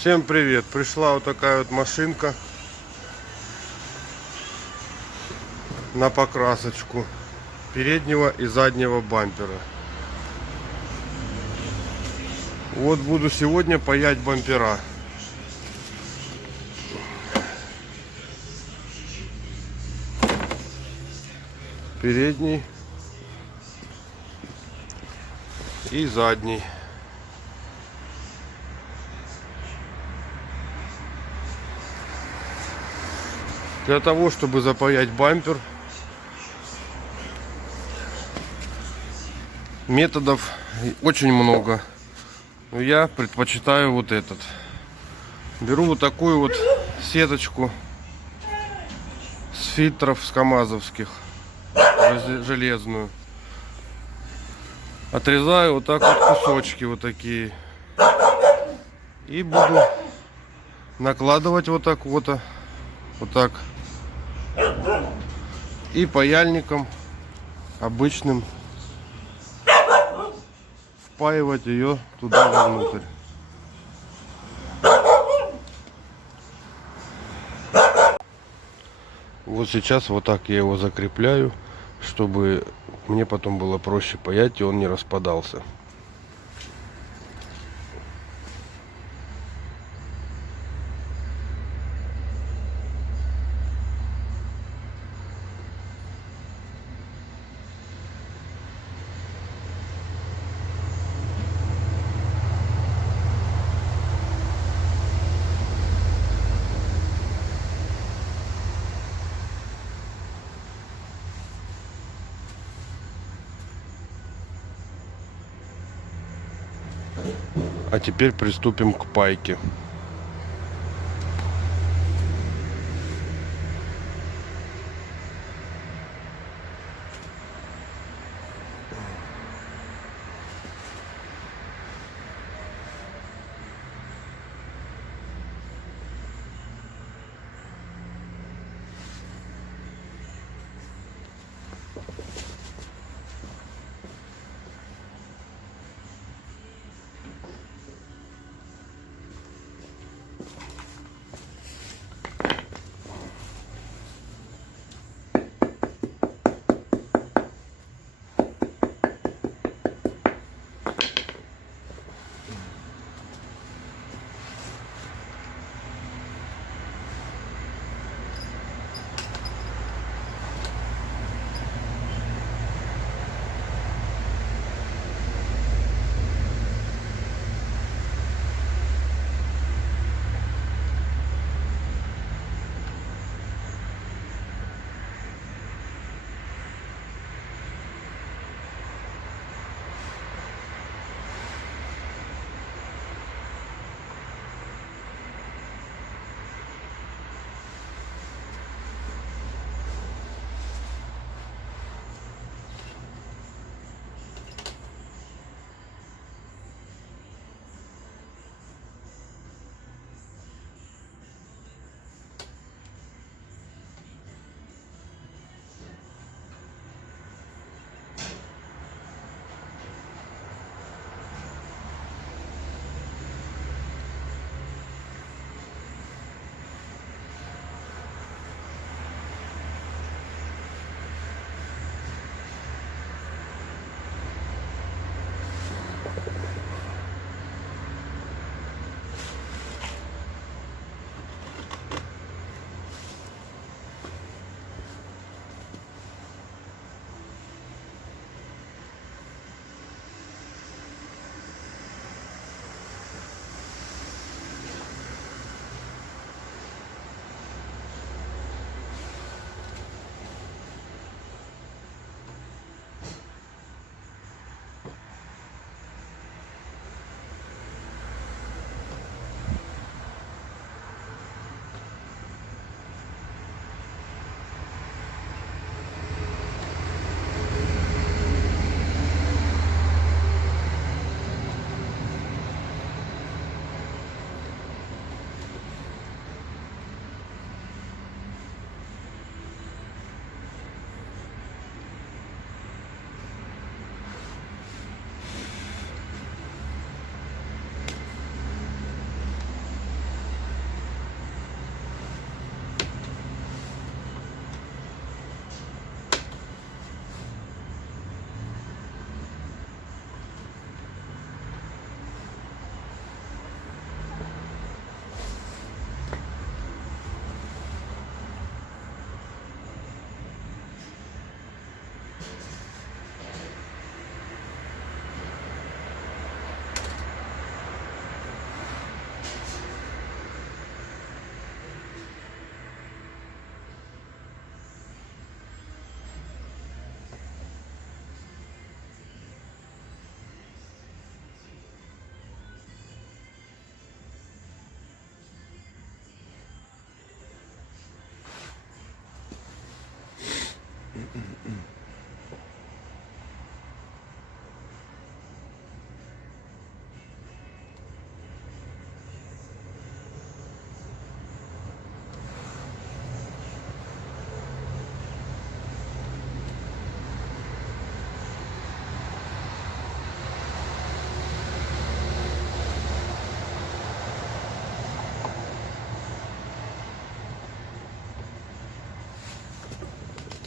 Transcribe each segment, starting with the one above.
Всем привет! Пришла вот такая вот машинка на покрасочку переднего и заднего бампера. Вот буду сегодня паять бампера. Передний и задний. Для того, чтобы запаять бампер, методов очень много. Но я предпочитаю вот этот. Беру вот такую вот сеточку с фильтров, с камазовских, железную. Отрезаю вот так вот кусочки вот такие. И буду накладывать вот так вот. Вот так. И паяльником обычным впаивать ее туда вовнутрь. Вот сейчас вот так я его закрепляю, чтобы мне потом было проще паять и он не распадался. А теперь приступим к пайке.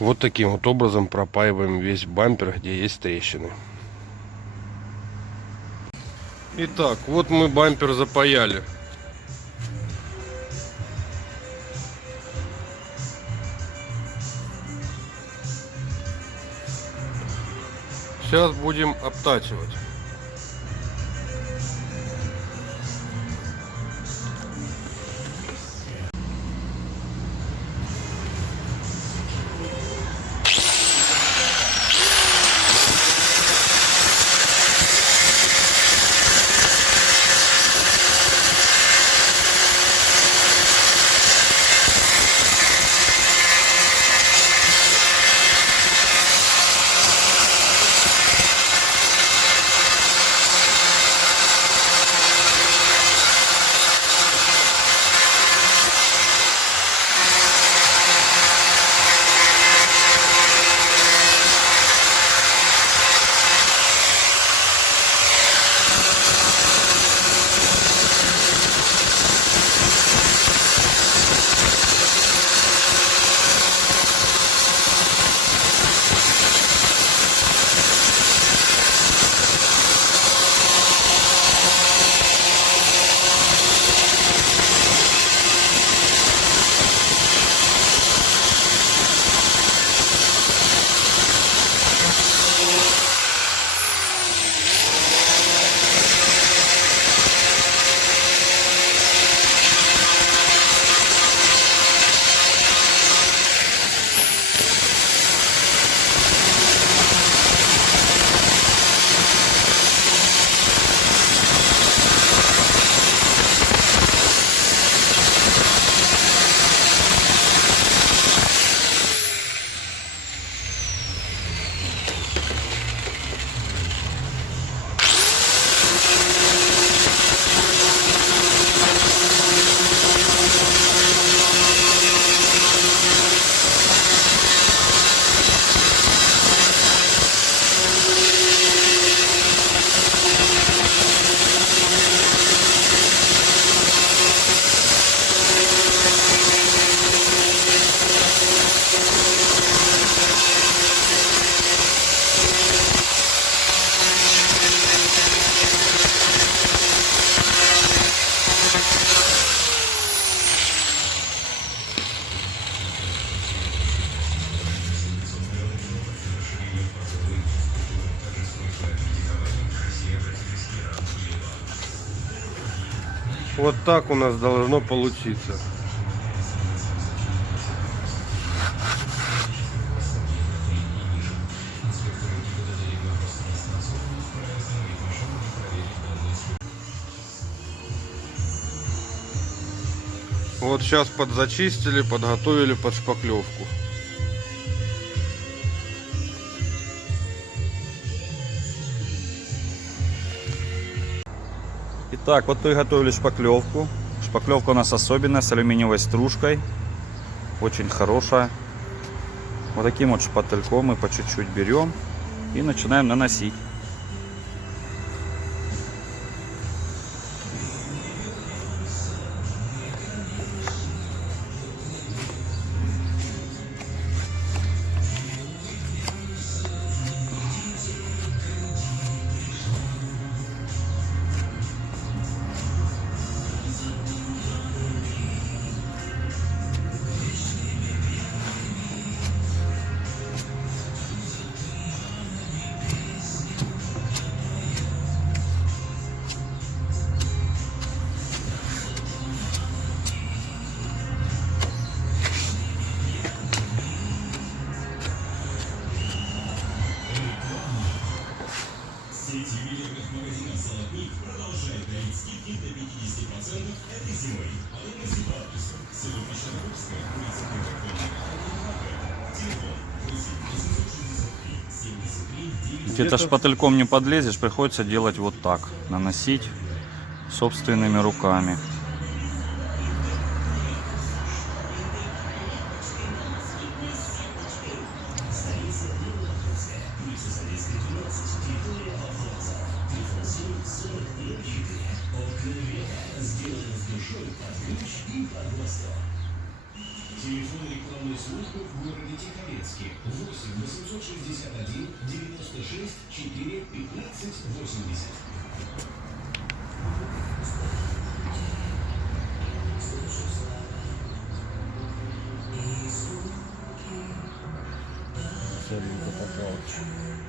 Вот таким вот образом пропаиваем весь бампер, где есть трещины. Итак, вот мы бампер запаяли. Сейчас будем обтачивать. Вот так у нас должно получиться. Вот сейчас подзачистили, подготовили под шпаклевку. Итак, вот приготовили шпаклевку. Шпаклевка у нас особенная, с алюминиевой стружкой. Очень хорошая. Вот таким вот шпательком мы по чуть-чуть берем и начинаем наносить. это шпательком не подлезешь, приходится делать вот так. Наносить собственными руками. Телефон рекламной службы в городе Тихорецке 8 861 96 4 15 80. Целенько такая.